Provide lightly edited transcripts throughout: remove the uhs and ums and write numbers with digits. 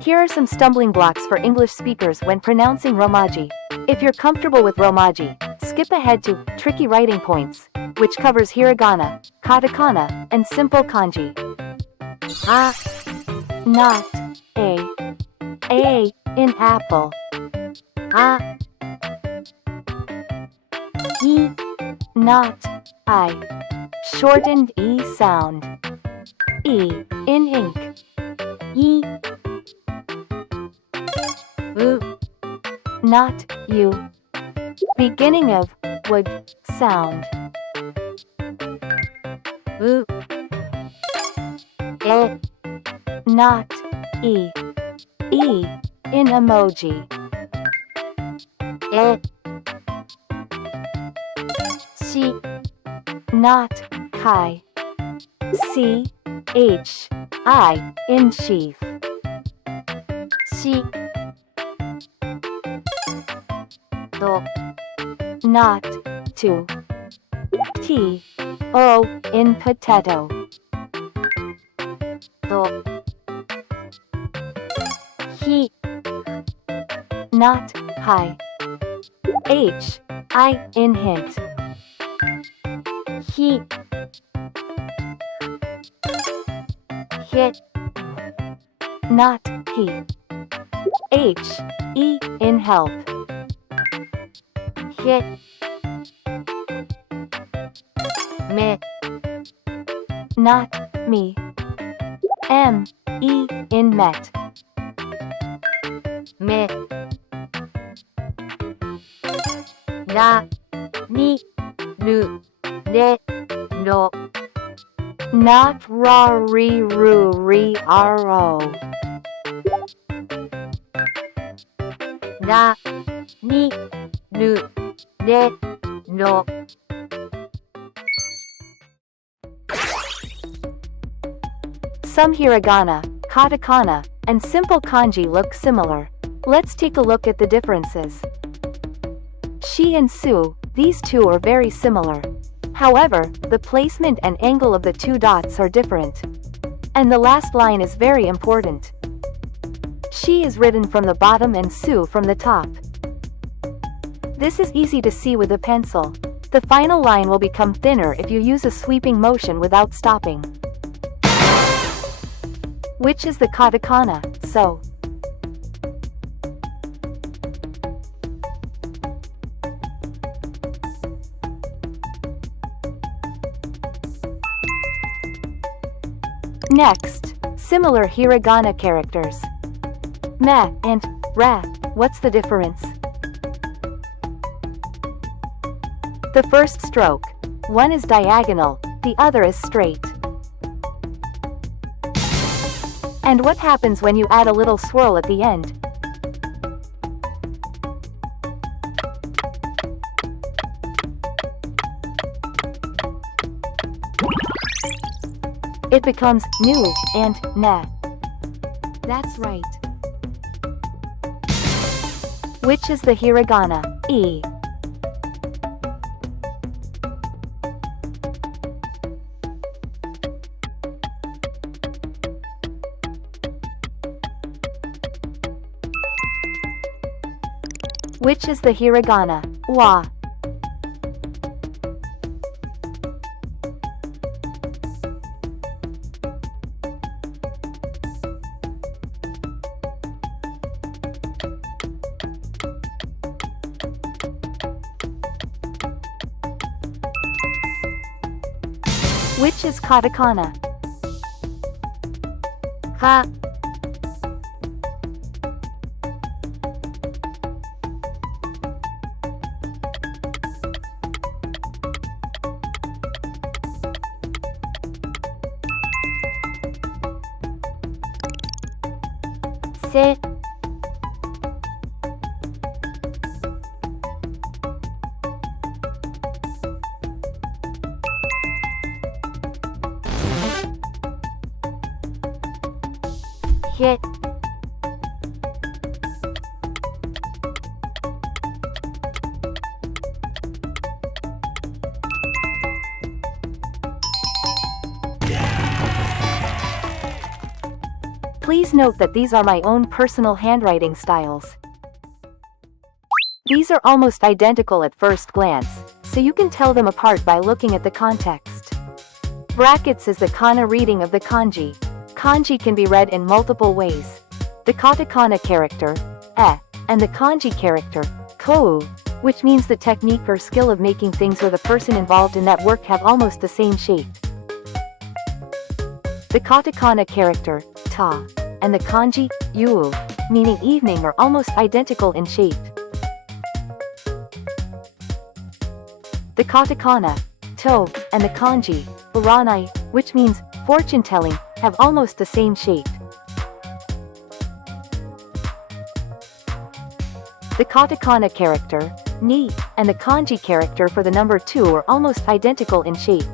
Here are some stumbling blocks for English speakers when pronouncing Romaji. If you're comfortable with Romaji, skip ahead to tricky writing points, which covers hiragana, katakana, and simple kanji. A, not a. A in apple. A. E, not I. Shortened E sound. E in ink. E. U, not you. Beginning of would sound. U. E, not E. E in emoji. E. She, not kai. C, H, I in sheaf. She. Do, not to. T, O in potato. Do. He, not high. H, I in hint. He. Hit, not he. H, E in help. Hit. Me, not me. M, E in met. Me. Na, ni, nu, ne, no. Not ra, re, ru, re, ro. Na, ni, nu, ne, no. Some hiragana, katakana, and simple kanji look similar. Let's take a look at the differences. Shi and su, these two are very similar. However, the placement and angle of the two dots are different. And the last line is very important. Shi is written from the bottom and su from the top. This is easy to see with a pencil. The final line will become thinner if you use a sweeping motion without stopping. Which is the katakana, so. Next, similar hiragana characters. Ma and ra, what's the difference? The first stroke. One is diagonal, the other is straight. And what happens when you add a little swirl at the end? It becomes nu and na. That's right. Which is the hiragana, e? Which is the hiragana, wa? Which is katakana? Ka. Se. Hit. Please note that these are my own personal handwriting styles. These are almost identical at first glance, so you can tell them apart by looking at the context. Brackets is the kana reading of the kanji. Kanji can be read in multiple ways. The katakana character, e, and the kanji character, kou, which means the technique or skill of making things or the person involved in that work have almost the same shape. The katakana character, ta, and the kanji, yu, meaning evening are almost identical in shape. The katakana, to, and the kanji, uranai, which means fortune-telling, have almost the same shape. The katakana character, ni, and the kanji character for the number 2 are almost identical in shape.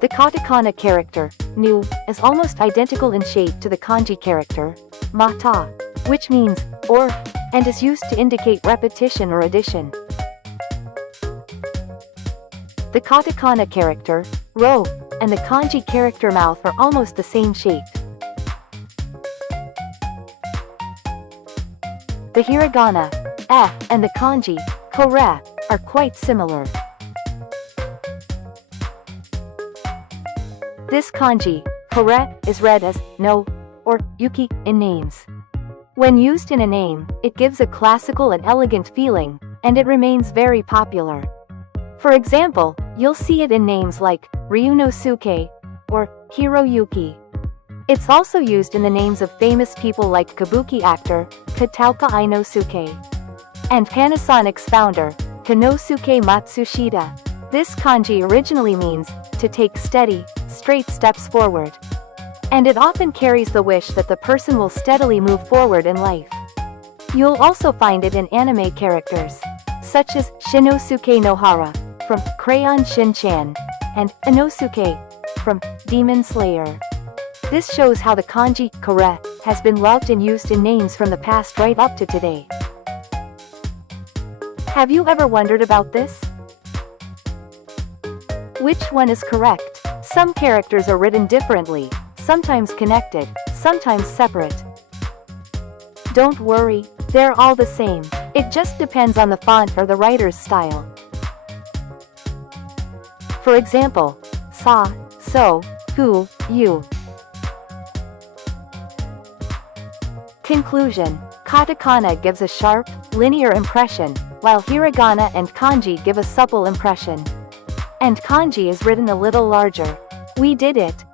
The katakana character, nu, is almost identical in shape to the kanji character, mata, which means, or, and is used to indicate repetition or addition. The katakana character, ro, and the kanji character mouth are almost the same shape. The hiragana, e, and the kanji, kore, are quite similar. This kanji, kore, is read as no or yuki in names. When used in a name, it gives a classical and elegant feeling, and it remains very popular. For example, you'll see it in names like Ryunosuke or Hiroyuki. It's also used in the names of famous people like kabuki actor Kataoka Inosuke and Panasonic's founder Konosuke Matsushita. This kanji originally means to take steady, straight steps forward, and it often carries the wish that the person will steadily move forward in life. You'll also find it in anime characters, such as Shinosuke Nohara from Crayon Shin-chan and Inosuke from Demon Slayer. This shows how the kanji, kore, has been loved and used in names from the past right up to today. Have you ever wondered about this? Which one is correct? Some characters are written differently, sometimes connected, sometimes separate. Don't worry, they're all the same. It just depends on the font or the writer's style. For example, sa, so, fu, you. Conclusion: katakana gives a sharp, linear impression, while hiragana and kanji give a supple impression. And kanji is written a little larger. We did it!